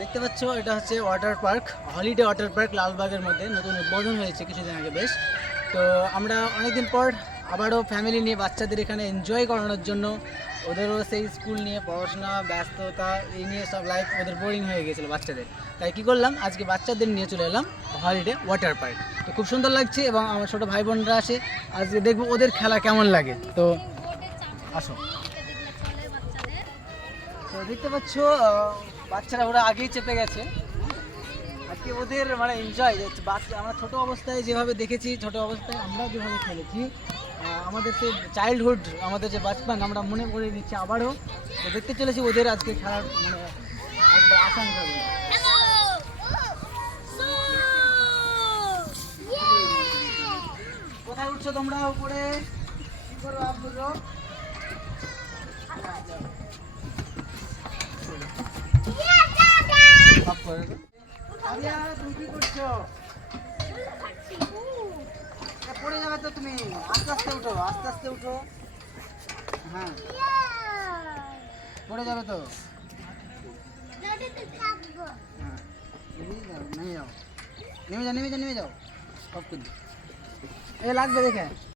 দেখতে পাচ্ছ এটা হচ্ছে water park, holiday water park লালবাগের মধ্যে নতুন উদ্বোধন হয়েছে কিছুদিন আগে বেশ। তো আমরা অনেকদিন পর আবারও ফ্যামিলি নিয়ে বাচ্চাদের এখানে এনজয় করানোর জন্য, ওদেরও সেই স্কুল নিয়ে পড়াশোনা ব্যস্ততা এই নিয়ে সব লাইফ ওদের বোরিং হয়ে গেছিলো বাচ্চাদের, তাই কি করলাম আজকে বাচ্চাদের নিয়ে চলে এলাম হলিডে ওয়াটার পার্ক। তো খুব সুন্দর লাগছে এবং আমার ছোটো ভাই বোনরা আসে, আজকে দেখবো ওদের খেলা কেমন লাগে। তো আসো। তো দেখতে পাচ্ছ বাচ্চারা ওরা আগেই চেপে গেছে। আজকে ওদের মানে এনজয় বাচ্চা, আমরা ছোটো অবস্থায় যেভাবে দেখেছি, ছোটো অবস্থায় আমরা যেভাবে খেলেছি, আমাদের সেই চাইল্ডহুড, আমাদের যে বাচপান আমরা মনে করে নিচ্ছি আবারও। তো দেখতে চলেছি ওদের আজকে খেলার মানে একবার আশঙ্কা। কোথায় উঠছো তোমরা উপরে? কি করো আপনারা? তুমি কি করছো? পড়ে যাবে তো তুমি, আস্তে আস্তে উঠো, আস্তে আস্তে উঠো। হ্যাঁ পড়ে যাবে তো। হ্যাঁ নেমে যাও, নেমে যাও, নেমে যাও, নেমে যাও। সব কিছু এ লাগবে দেখে।